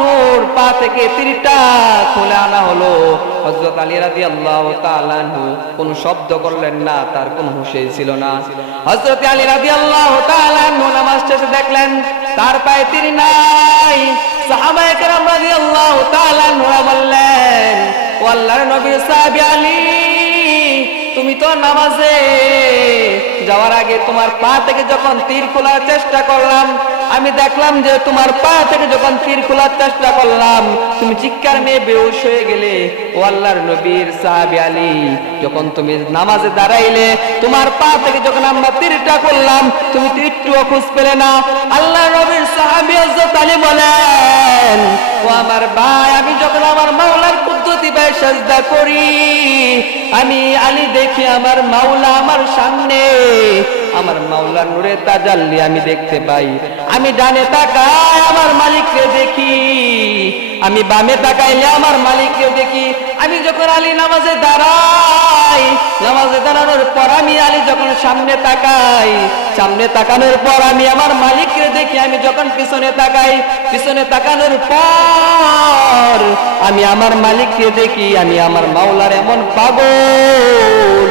নূর পা থেকে তীরটা খুলে আনা হলো। হযরত আলী রাদিয়াল্লাহু তাআলা আনহু কোন শব্দ করলেন না, তার কোনো হুঁশই ছিল না। হযরত আলী রাদিয়াল্লাহু তাআলা আনহু নামাজ শেষে দেখলেন তার পায়ে তীর নাই। সাহাবায়ে কেরাম রাদিয়াল্লাহু তাআলা আনহুরা বললেন, ও আল্লাহর নবী সাহাবী আলী, তুমি তো নামাজে যাওয়ার আগে তোমার পা থেকে যখন তীর খোলার চেষ্টা করলাম, আমি দেখলাম যে তোমার পা থেকে যখন তীর খোলার চেষ্টা করলাম তুমি চিৎকার মেয়ে বেহুশ হয়ে গেলে। ও আল্লাহর নবীর সাহাবী আলী, যখন তুমি নামাজে দাঁড়াইলে তোমার পা থেকে যখন আমরা তীরটা করলাম তুমি তো একটুও খোঁজ পেলে না। আল্লাহর নবীর সাহাবী হযরত আলী বলেন, ও আমার ভাই, আমি যখন আমার মাওলার কুদরতি পায়ে সিজদা করি আমি আলী দেখি আমার মাওলা আমার সামনে, আমার মাওলার নূরে তাজাল্লি আমি দেখতে পাই। আমি ডানে তাকাই আমার মালিককে দেখি, আমি বামে তাকাইলে আমার মালিককে দেখি। আমি যখন আলী নামাজে দাঁড়াই, নামাজে দাঁড়ানোর পর আমি আলী যখন সামনে তাকাই, সামনে তাকানোর পর আমি আমার মালিককে দেখি। আমি যখন পিছনে তাকাই, পিছনে তাকানোর পর আমি আমার মালিককে দেখি। আমি আমার মাওলার এমন পাগল।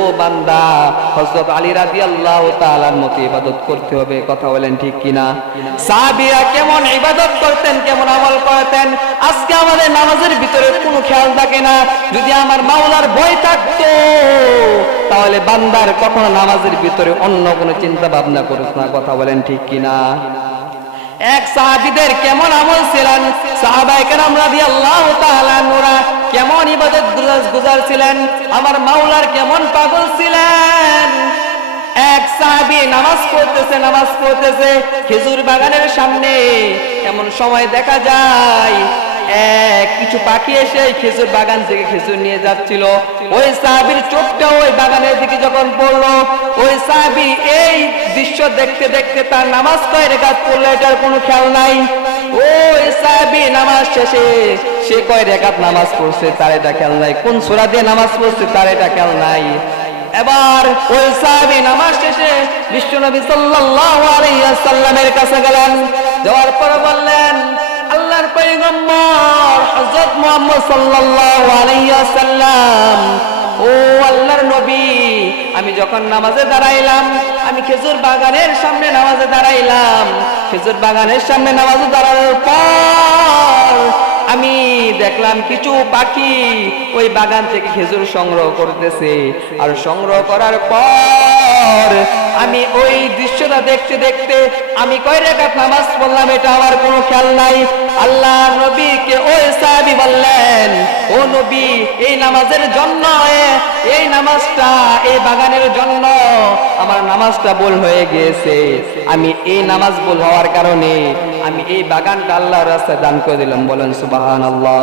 ও বান্দা, হযরত আলী রাদিয়াল্লাহু তাআলার মতো ইবাদত করতে হবে। কথা বলেন ঠিক কিনা? সাহাবীরা কেমন ইবাদত করতেন, কেমন আমল করতেন, আজকে আমাদের নামাজের ভিতরে কোনো খেয়াল থাকে না। যদি আমার মাওলার ভয় থাকতো তাহলে বান্দার কখনো নামাজের ভিতরে অন্য কোনো চিন্তা ভাবনা করত না। কথা বলেন ঠিক কিনা? এক সাহাবীদের কেমন আমল ছিলেন, সাহাবায়ে কেরাম রাদিয়াল্লাহু তাআলা আনহুরা কেমন ইবাদত গুজার ছিলেন, আমার মাওলার কেমন পাগল ছিলেন। এক সাহাবী নামাজ পড়তেছে খেজুর বাগানের সামনে। এমন সময় দেখা যায় কিছু পাখি এসে খেজুর বাগান থেকে খেজুর নিয়ে যাচ্ছিল। ওই সাহাবীর চোখটা ওই বাগানের দিকে যখন পড়লো, ওই সাহাবী এই দৃশ্য দেখতে দেখতে তার নামাজ কয় রাকাত পড়লো এটার কোনো খেয়াল নাই। ওই সাহাবী নামাজ শেষে সে কয় রাকাত নামাজ পড়ছে তার এটা খেয়াল নাই, কোন সূরা দিয়ে নামাজ পড়ছে তার এটা খেয়াল নাই। এবার ওই সাহাবী নামাজ শেষে বিশ্বনবী সাল্লাল্লাহু আলাইহি ওয়াসাল্লামের কাছে গেলেন। যাওয়ার পর বললেন, আল্লাহর পয়গম্বর হযরত মুহাম্মদ সাল্লাল্লাহু আলাইহি ওয়াসাল্লাম, ও আল্লাহর নবী, আমি যখন নামাজে দাঁড়াইলাম, আমি খেজুর বাগানের সামনে নামাজে দাঁড়াইলাম। খেজুর বাগানের সামনে নামাজে দাঁড়ানোর পর আমি দেখলাম কিছু পাখি ওই বাগান থেকে খেজুর সংগ্রহ করতেছে। আর সংগ্রহ করার পর আমি ওই দৃশ্যটা দেখতে দেখতে আমি কয় রাকাত নামাজ পড়লাম এটা আমার কোনো খেয়াল নাই। আল্লাহ নবীকে ওই সাহাবী বললেন, ও নবী, এই নামাজের জন্য, এই নামাজটা এই বাগানের জন্য আমার নামাজটা ভুল হয়ে গিয়েছে। আমি এই নামাজ ভুল হওয়ার কারণে আমি এই বাগানটা আল্লাহর রাস্তায় দান করে দিলাম। বলেন সুবহানাল্লাহ।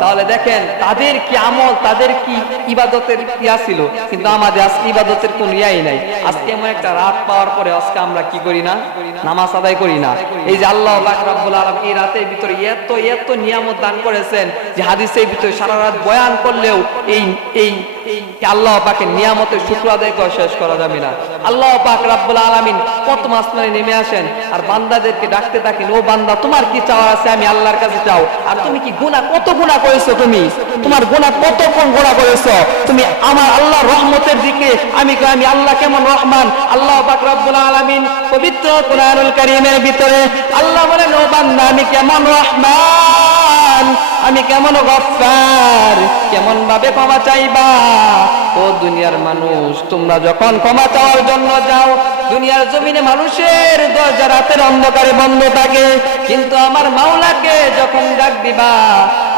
তাহলে দেখেন তাদের কি আমল, তাদের কি ইবাদতের ইয়া ছিল, কিন্তু আমাদের আজকে ইবাদতের কোন ইয়াই নাই। আজকে এমন একটা রাত পাওয়ার পরে আজকে আমরা কি করি না, নামাজ আদায় করি না। এই যে আল্লাহ পাক রব্বুল আলামিন এই রাতের ভিতরে এত নিয়ামত দান করেছেন যে হাদিসের ভিতরে সারা রাত বয়ান করলেও এই আল্লাহ পাকের নিয়ামতের শুকর আদায় করে শেষ করা যাবে না। আল্লাহ পাক রব্বুল আলামিন কত আসমানে নেমে আসেন আর বান্দাদেরকে ডাকতে থাকেন, ও বান্দা তোমার কি চাওয়া আছে আমি আল্লাহর কাছে চাও। আর তুমি কি কত গুনাহ করেছো, তুমি তোমার কত কোন গুনাহ করেছো, তুমি আমার আল্লাহর রহমতের দিকে আমি আল্লাহ কেমন রহমান। আল্লাহ পাক রব্বুল আলামিন পবিত্র কোরআনুল কারীমের ভিতরে আল্লাহ বলেন, ও বান্দা আমি কেমন রহমান, আমি কেমন গফফার, কেমন ভাবে ক্ষমা চাইবা। ও দুনিয়ার মানুষ, তোমরা যখন ক্ষমা চাওয়ার জন্য যাও, দুনিয়ার জমিনে মানুষের দরজা রাতের অন্ধকারে বন্ধ থাকে, কিন্তু আমার মাওলাকে যখন ডাক দিবা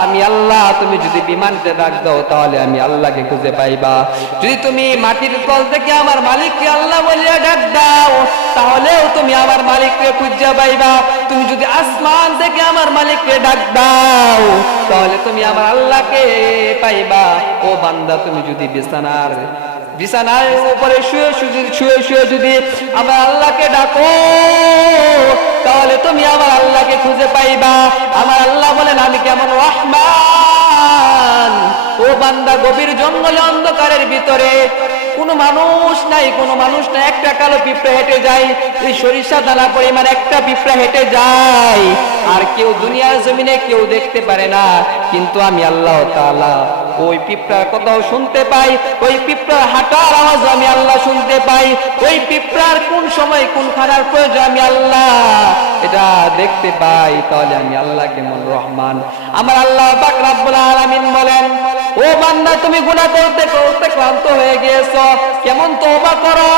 আমি আল্লাহ, তুমি যদি বিমানতে ডাক দাও তাহলে আমি আল্লাহকে খুঁজে পাইবা। যদি তুমি মাটির তল থেকে আমার মালিককে আল্লাহ বলিয়া ডাক দাও তাহলেও তুমি আমার মালিককে খুঁজে পাইবা। তুমি যদি আসমান থেকে আমার মালিককে ডাক দাও তাহলে তুমি আমার আল্লাহকে পাইবা। ও বান্দা, তুমি যদি বিছানার উপরে শুয়ে যদি আমার আল্লাহকে ডাকো তাহলে তুমি আমার আল্লাহকে খুঁজে পাইবা। আমার আল্লাহ বলেন, আমি কেমন রহমান, ও বান্দা, গভীর জঙ্গলে অন্ধকারের ভিতরে কোনো মানুষ নাই, একটা কালো পিঁপড়া হেঁটে যায়, এই সরিষা দানা পরিমাণ একটা পিঁপড়া হেঁটে যায়, আর কেউ দুনিয়ার জমিনে কেউ দেখতে পারে না, কিন্তু আমি আল্লাহ তাআলা ওই পিঁপড়ার কথাও শুনতে পাই, ওই পিঁপড়ার হাঁটার আওয়াজ আমি আল্লাহ শুনতে পাই, ওই পিঁপড়ার কোন সময় কোন খানার প্রয়োজন আমি আল্লাহ এটা দেখতে পাই। তাহলে আমি আল্লাহ কেমন রহমান। আমার আল্লাহ পাক রব্বুল আলামিন বলেন, ও বান্দা, তুমি গুনাহ করতে করতে ক্লান্ত হয়ে গিয়েছো, কেমন তওবা করো।